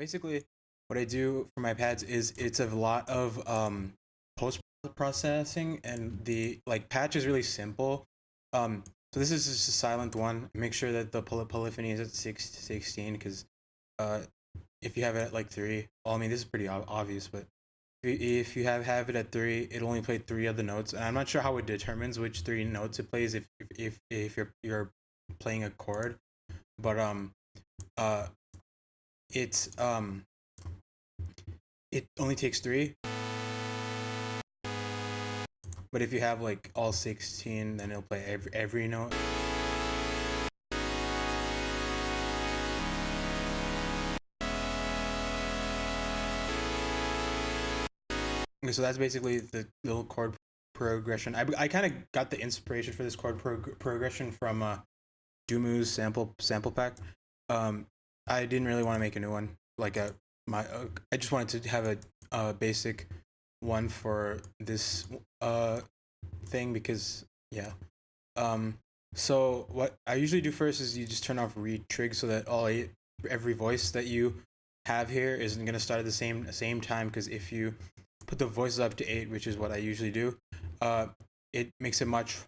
basically what I do for my pads is it's a lot of post processing, and the like patch is really simple. So this is just a silent one. Make sure that the polyphony is at 16 because uh if you have it at like 3, well, I mean this is pretty obvious, but if you have it at 3, it only played 3 of the notes, and I'm not sure how it determines which 3 notes it plays if you're playing a chord, but uh it's it only takes 3. But if you have like all 16, then it'll play every note. Okay, so that's basically the little chord progression. I kind of got the inspiration for this chord progression from Dumu's sample pack. I didn't really want to make a new one. Like I just wanted to have a basic one for this thing because yeah. So what I usually do first is you just turn off read trig so that every voice that you have here isn't gonna start at the same time, because if you put the voices up to 8, which is what I usually do, it makes it much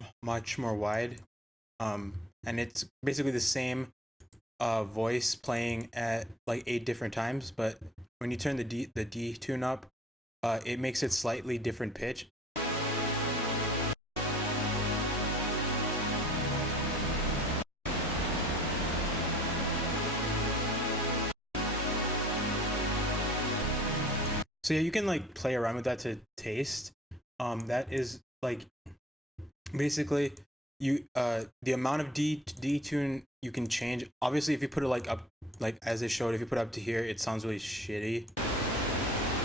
more wide, and it's basically the same voice playing at like 8 different times, but when you turn the D tune up, it makes it slightly different pitch. So yeah, you can like play around with that to taste. That is like basically you the amount of D tune you can change. Obviously, if you put it like up, like as it showed, if you put it up to here, it sounds really shitty.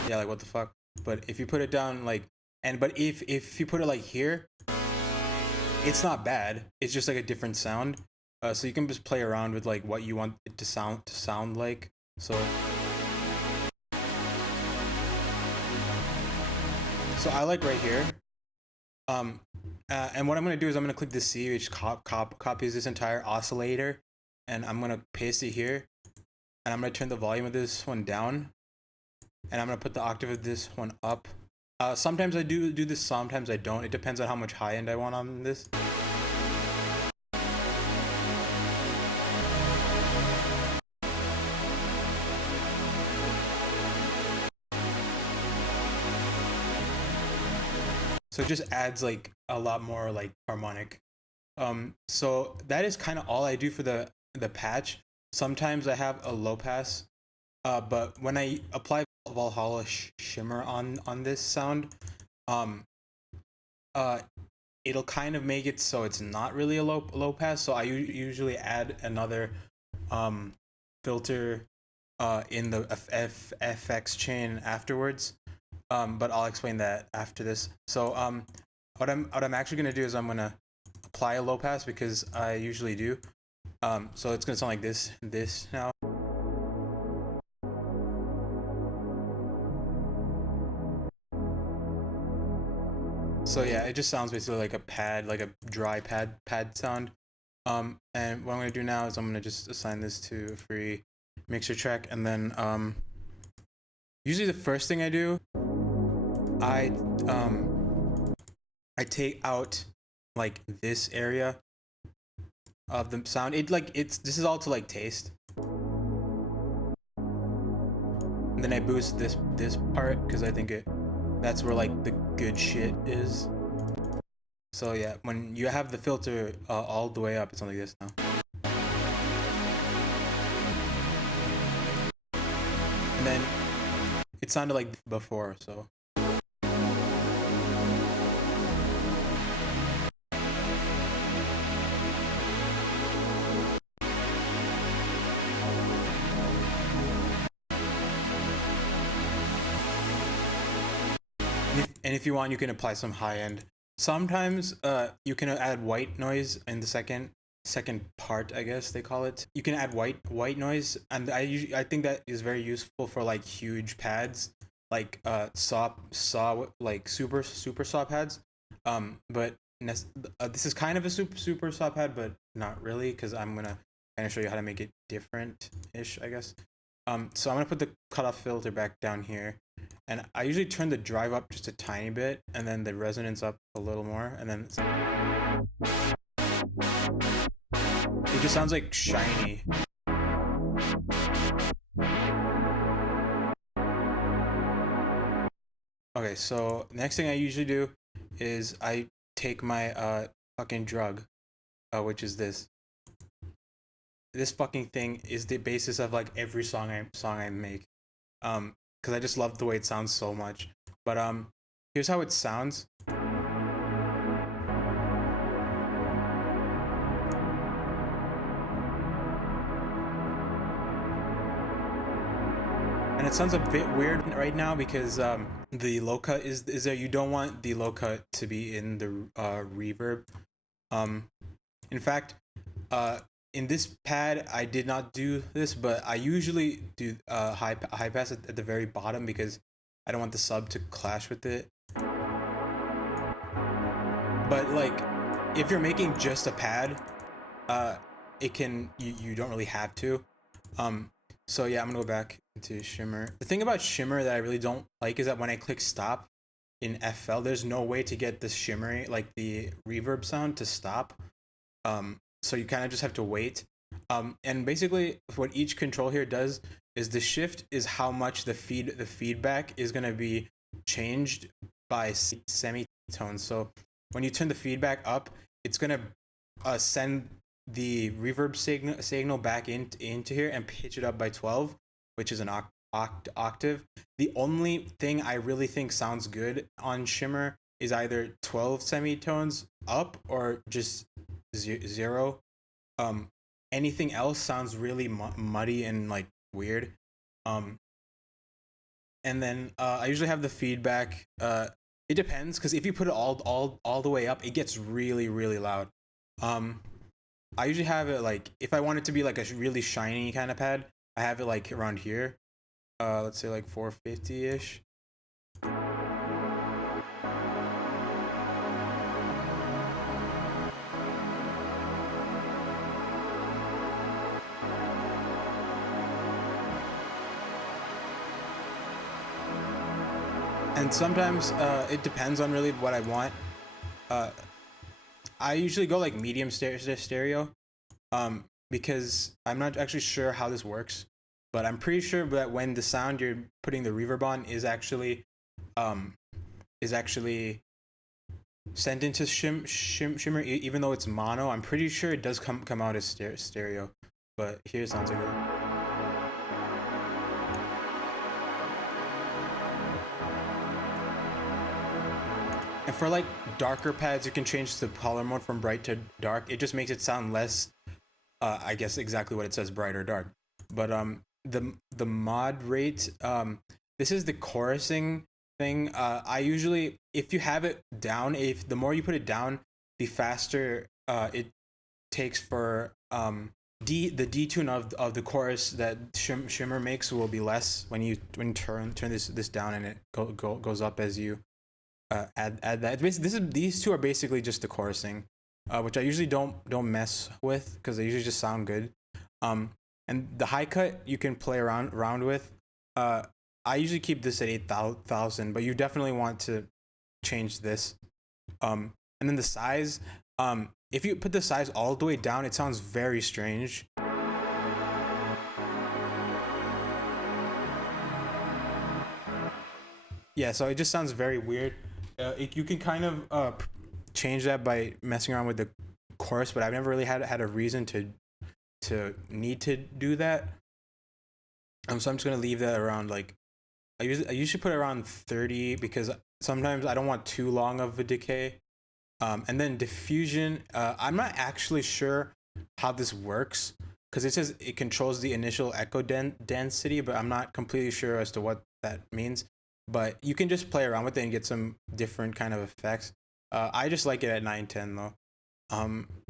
Yeah, like what the fuck. But if you put it down like, but if you put it like here, it's not bad. It's just like a different sound. So you can just play around with like what you want it to sound like. So I like right here. And what I'm gonna do is I'm gonna click the C, which copies this entire oscillator, and I'm gonna paste it here, and I'm gonna turn the volume of this one down, and I'm gonna put the octave of this one up. Sometimes I do this, sometimes I don't. It depends on how much high end I want on this. So it just adds like a lot more like harmonic. So that is kind of all I do for the patch. Sometimes I have a low pass, but when I apply Valhalla shimmer on this sound, it'll kind of make it so it's not really a low pass. So I usually add another filter in the FX chain afterwards. But I'll explain that after this. So what I'm actually gonna do is I'm gonna apply a low pass because I usually do. So it's gonna sound like this now. So yeah, it just sounds basically like a pad, like a dry pad sound. And what I'm gonna do now is I'm gonna just assign this to a free mixer track, and then usually the first thing I do, I take out like this area of the sound. This is all to like taste. And then I boost this part because I think that's where like the good shit is. So yeah, when you have the filter all the way up, it's like this now. And then it sounded like before, so. And if you want, you can apply some high end. Sometimes you can add white noise in the second part, I guess they call it. You can add white noise, and I think that is very useful for like huge pads, like saw like super saw pads. But this is kind of a super saw pad, but not really, because I'm gonna kind of show you how to make it different ish, I guess. So I'm gonna put the cutoff filter back down here, and I usually turn the drive up just a tiny bit, and then the resonance up a little more, and then it just sounds like shiny. Okay, so next thing I usually do is I take my fucking drug, which is this. This fucking thing is the basis of like every song I make, because I just love the way it sounds so much. But here's how it sounds. And it sounds a bit weird right now because the low cut is there. You don't want the low cut to be in the reverb. In fact, in this pad I did not do this, but I usually do high pass at the very bottom because I don't want the sub to clash with it. But like, if you're making just a pad, it can you don't really have to. So yeah, I'm gonna go back into Shimmer. The thing about Shimmer that I really don't like is that when I click stop in FL, there's no way to get the shimmery, like the reverb sound to stop. So you kind of just have to wait. And basically what each control here does is the shift is how much the feedback is gonna be changed by semitones. So when you turn the feedback up, it's gonna send the reverb signal back into here and pitch it up by 12, which is an octave. The only thing I really think sounds good on Shimmer is either 12 semitones up or just 0. Anything else sounds really muddy and like weird. And then I usually have the feedback. It depends, because if you put it all the way up, it gets really loud. I usually have it like, if I want it to be like a really shiny kind of pad, I have it like around here. Let's say like 450-ish. And sometimes it depends on really what I want. I usually go like medium stereo, because I'm not actually sure how this works, but I'm pretty sure that when the sound you're putting the reverb on is actually sent into Shimmer, even though it's mono, I'm pretty sure it does come out as stereo. But here it sounds like that. And for like darker pads, you can change the color mode from bright to dark. It just makes it sound less, I guess exactly what it says, bright or dark. But the mod rate, this is the chorusing thing. I usually, if you have it down, if the more you put it down, the faster it takes for the detune of the chorus that Shimmer makes will be less when you turn this down, and it goes up as you add that. These two are basically just the chorusing, which I usually don't mess with because they usually just sound good. And the high cut you can play around with. I usually keep this at 8,000, but you definitely want to change this. And then the size, if you put the size all the way down, it sounds very strange. Yeah, so it just sounds very weird. You can kind of change that by messing around with the chorus, but I've never really had a reason to need to do that. So I'm just gonna leave that around, like, I usually put it around 30 because sometimes I don't want too long of a decay. And then diffusion, I'm not actually sure how this works because it says it controls the initial echo density, but I'm not completely sure as to what that means. But you can just play around with it and get some different kind of effects. I just like it at 910 though.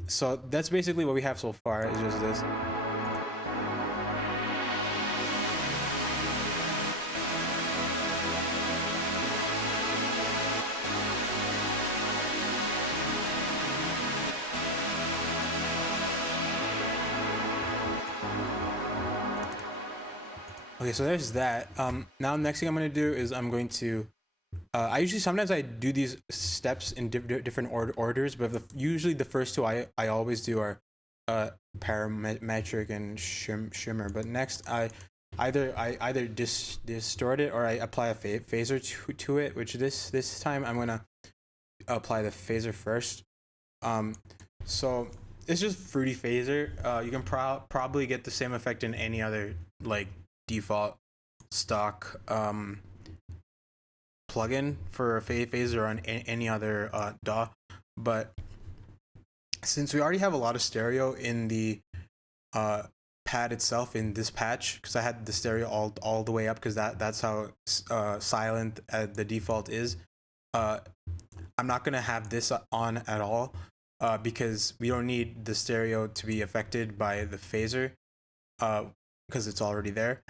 So that's basically what we have so far, is just this. Okay, so there's that. Now next thing I'm gonna do is I'm going to. I usually sometimes I do these steps in different orders, but usually the first two I always do are parametric and shimmer. But next I either distort it or I apply a phaser to it. Which this time I'm gonna apply the phaser first. So it's just fruity phaser. You can probably get the same effect in any other like default stock plugin for a phaser on any other DAW, but since we already have a lot of stereo in the pad itself in this patch, because I had the stereo all the way up because that's how silent the default is. I'm not gonna have this on at all because we don't need the stereo to be affected by the phaser because it's already there.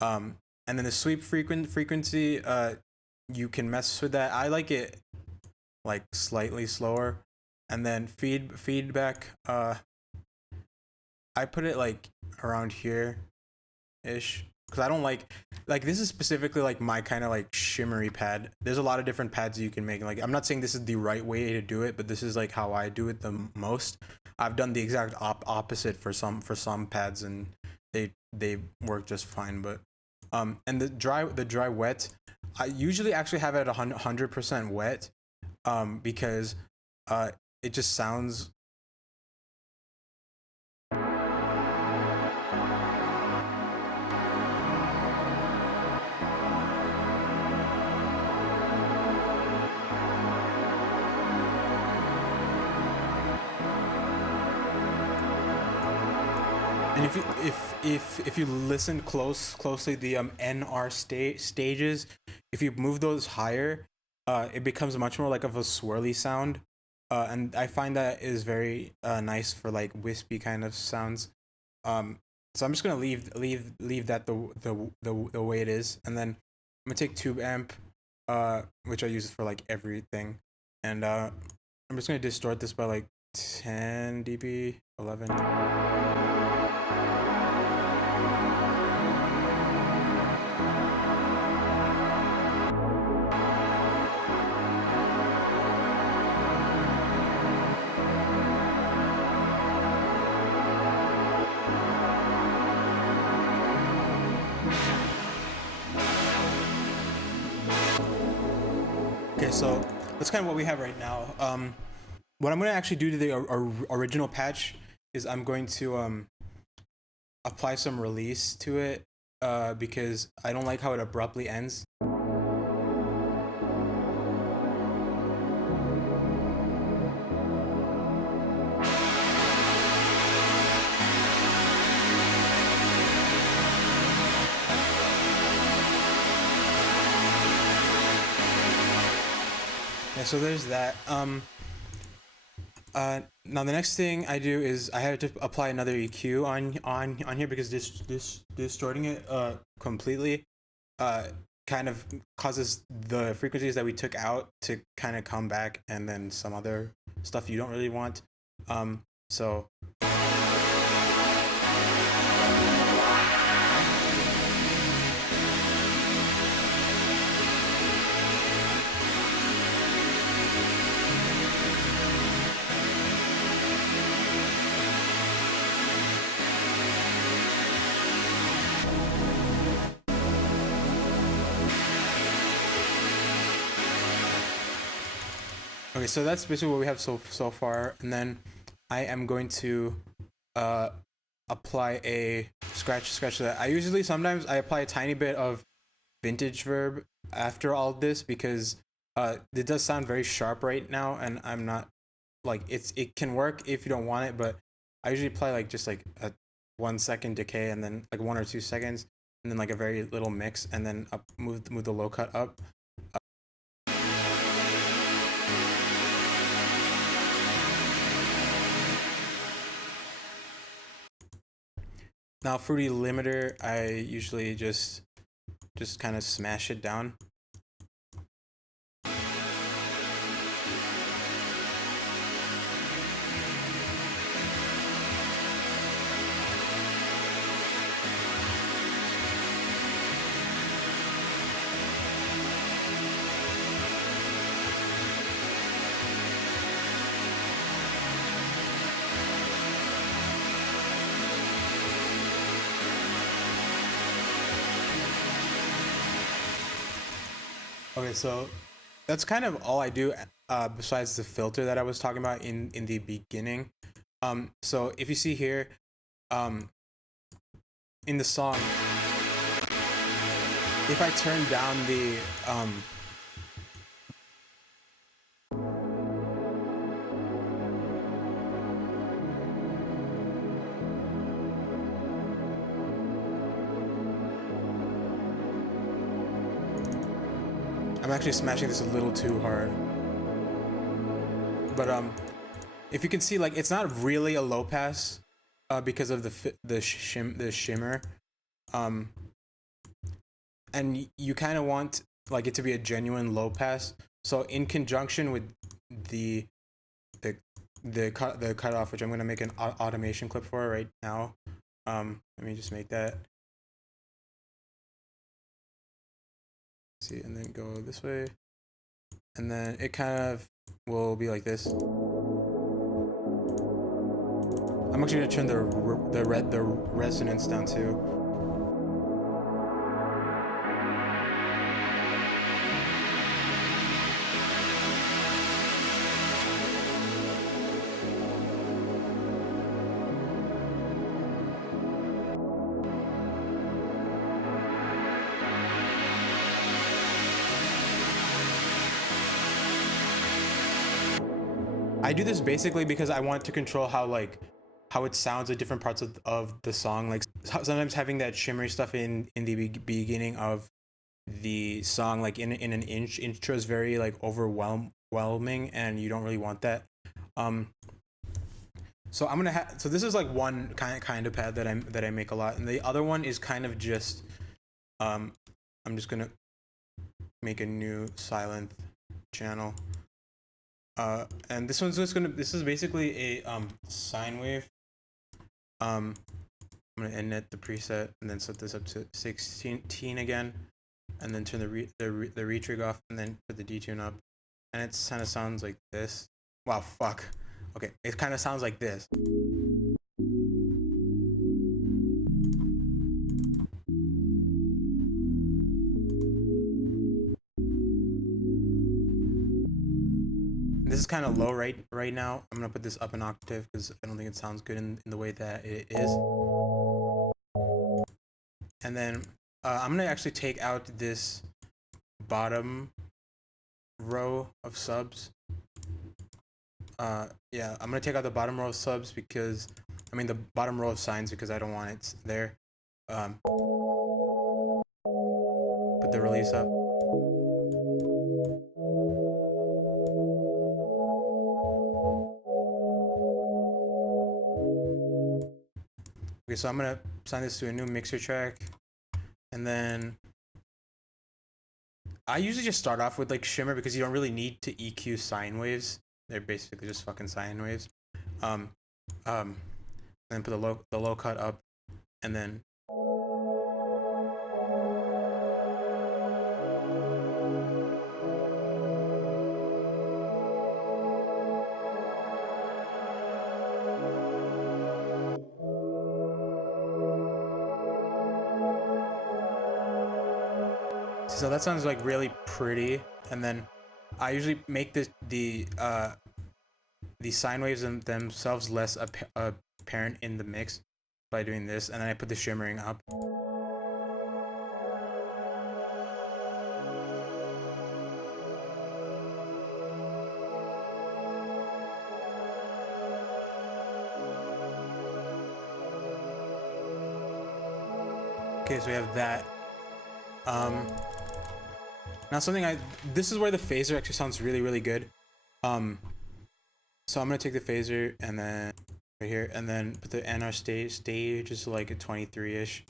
And then the sweep frequency, you can mess with that. I like it like slightly slower. And then feedback, I put it like around here ish because I don't like this is specifically like my kind of like shimmery pad. There's a lot of different pads you can make. Like I'm not saying this is the right way to do it, but this is like how I do it the most. I've done the exact opposite for some pads and they work just fine. But and the dry wet, I usually actually have it at 100% wet because it just sounds and if you listen closely the NR stages, if you move those higher, it becomes much more like of a swirly sound. And I find that is very nice for like wispy kind of sounds. So I'm just gonna leave that the way it is, and then I'm gonna take tube amp, which I use for like everything, and I'm just gonna distort this by like 10 dB, 11. Okay, so that's kind of what we have right now. What I'm going to actually do to the original patch is I'm going to apply some release to it because I don't like how it abruptly ends. Yeah, so there's that. Now the next thing I do is I have to apply another EQ on here because this distorting it completely kind of causes the frequencies that we took out to kind of come back, and then some other stuff you don't really want. So okay, so that's basically what we have so far, and then I am going to apply a scratch to that. I usually sometimes I apply a tiny bit of vintage verb after all this because it does sound very sharp right now, and I'm not like it can work if you don't want it, but I usually apply like just like a 1 second decay and then like 1 or 2 seconds and then like a very little mix and then move the low cut up. Now fruity limiter, I usually just kind of smash it down. Okay, so that's kind of all I do besides the filter that I was talking about in the beginning. So if you see here, um, in the song, if I turn down the I'm actually smashing this a little too hard. But if you can see, like, it's not really a low pass because of the shimmer. Um, and you kind of want like it to be a genuine low pass. So in conjunction with the the the cutoff, which I'm gonna make an automation clip for right now. Let me just make that. See, and then go this way, and then it kind of will be like this. I'm actually gonna turn the resonance down too. I do this basically because I want to control how it sounds at different parts of the song. Like sometimes having that shimmery stuff in the beginning of the song, like in an intro, is very like overwhelming, and you don't really want that. So I'm gonna have, so this is like one kind of pad that I make a lot, and the other one is kind of just I'm just gonna make a new silent channel. And this one's just this is basically a sine wave. I'm gonna init the preset and then set this up to 16 again, and then turn the retrig off, and then put the detune up, and it kind of sounds like this. Wow, fuck. Okay, it kind of sounds like this. This is kind of low right now. I'm gonna put this up an octave because I don't think it sounds good in the way that it is. And then I'm gonna actually take out this bottom row of subs. Yeah, I'm gonna take out the bottom row of subs because, I mean, the bottom row of sines, because I don't want it there. Put the release up. Okay, so I'm gonna assign this to a new mixer track, and then I usually just start off with like shimmer because you don't really need to EQ sine waves. They're basically just fucking sine waves. And then put the low cut up, and then so that sounds like really pretty. And then I usually make the sine waves themselves less apparent in the mix by doing this, and then I put the shimmering up. Okay, so we have that. Now this is where the phaser actually sounds really good. So I'm gonna take the phaser and then right here, and then put the NR stage is like a 23-ish,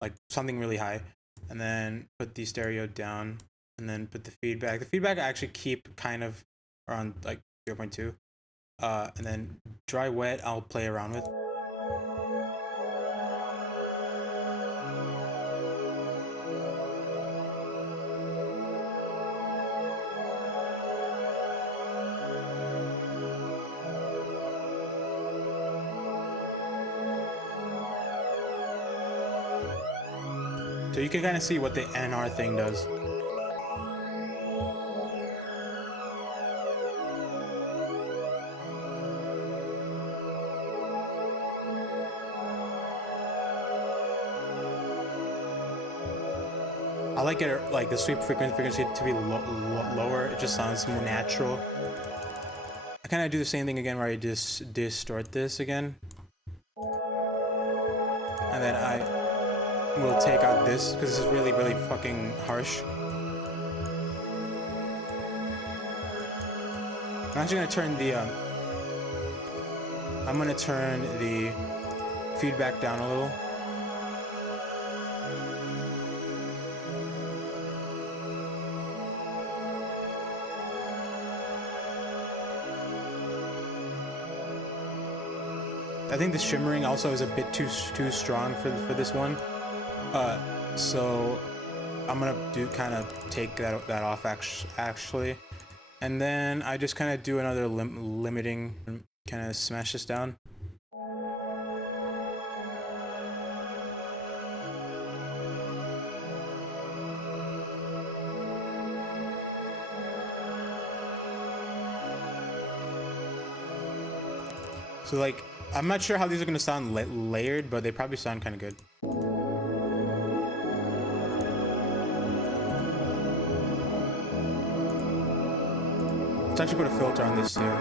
like something really high, and then put the stereo down, and then put the feedback. The feedback I actually keep kind of around like 0.2, and then dry wet I'll play around with. So you can kind of see what the NR thing does. I like it like the sweep frequency to be lower. It just sounds more natural. I kind of do the same thing again where I just distort this again, and then I will take out this because this is really fucking harsh. I'm actually gonna turn the feedback down a little. I think the shimmering also is a bit too strong for this one. So I'm gonna kind of take that off actually, and then I just kind of do another limiting and kind of smash this down. So like, I'm not sure how these are gonna sound layered, but they probably sound kind of good. Let's actually put a filter on this too.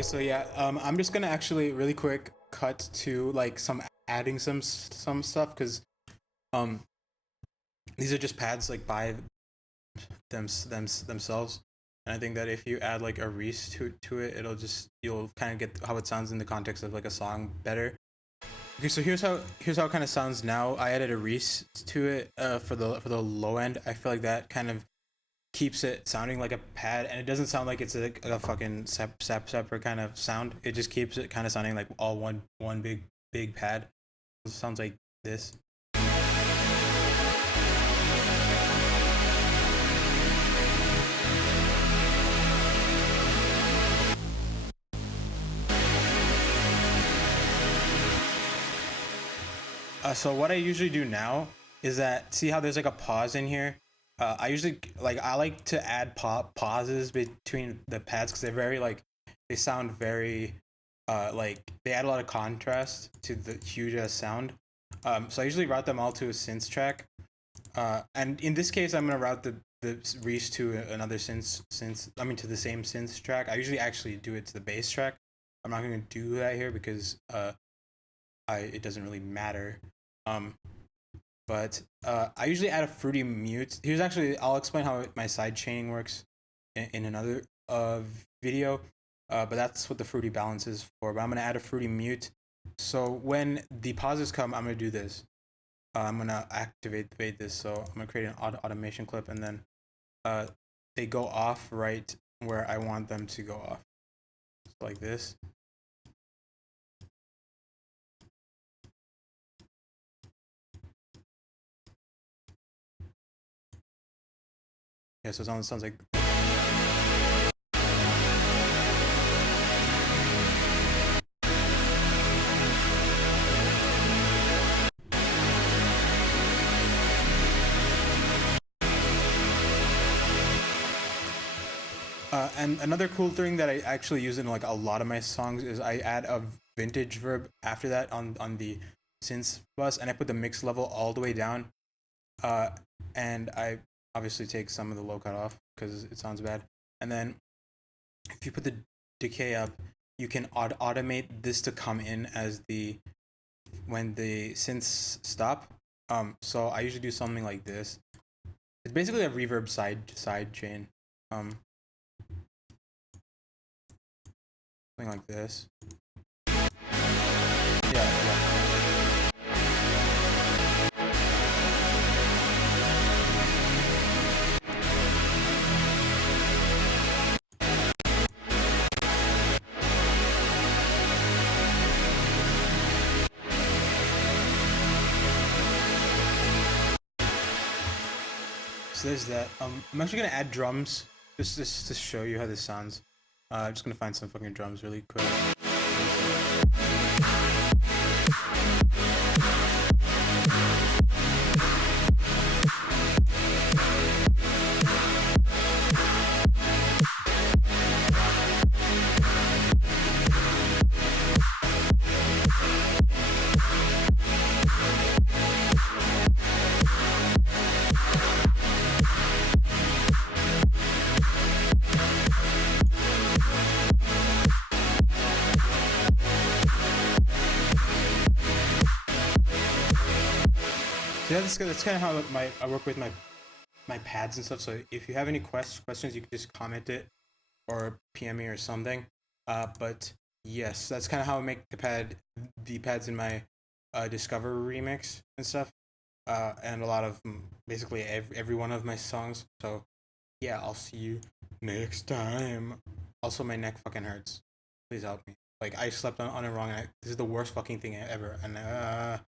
So yeah, I'm just gonna actually really quick cut to like adding some stuff, because these are just pads like by themselves, and I think that if you add like a Reese to it, you'll kind of get how it sounds in the context of like a song better. Okay, so here's how it kind of sounds now. I added a Reese to it for the low end. I feel like that kind of keeps it sounding like a pad, and it doesn't sound like it's a fucking separate kind of sound. It just keeps it kind of sounding like all one big pad. It sounds like this. So what I usually do now is that, see how there's like a pause in here? I usually I like to add pauses between the pads because they're very they sound very they add a lot of contrast to the huge ass sound. So I usually route them all to a synth track, and in this case I'm gonna route the Reese to another synth to the same synth track. I usually actually do it to the bass track. I'm not gonna do that here because it doesn't really matter. But I usually add a fruity mute. Here's actually, I'll explain how my side chaining works in another video, but that's what the fruity balance is for. But I'm gonna add a fruity mute. So when the pauses come, I'm gonna do this. I'm gonna activate this. So I'm gonna create an automation clip, and then they go off right where I want them to go off. So like this. Yeah, so it sounds like. And another cool thing that I actually use in like a lot of my songs is I add a vintage verb after that on the synth bus, and I put the mix level all the way down, and I obviously take some of the low cut off because it sounds bad. And then if you put the decay up, you can automate this to come in as when the synths stop. So I usually do something like this. It's basically a reverb side chain. Something like this. Yeah. So there's that. I'm actually gonna add drums just to show you how this sounds. I'm just gonna find some fucking drums really quick. Yeah, that's kind of how I work with my pads and stuff. So if you have any questions, you can just comment it or PM me or something. But yes, that's kind of how I make the pads in my Discover remix and stuff. And a lot of basically every one of my songs. So yeah, I'll see you next time. Also, my neck fucking hurts. Please help me. Like I slept on it wrong. This is the worst fucking thing ever. And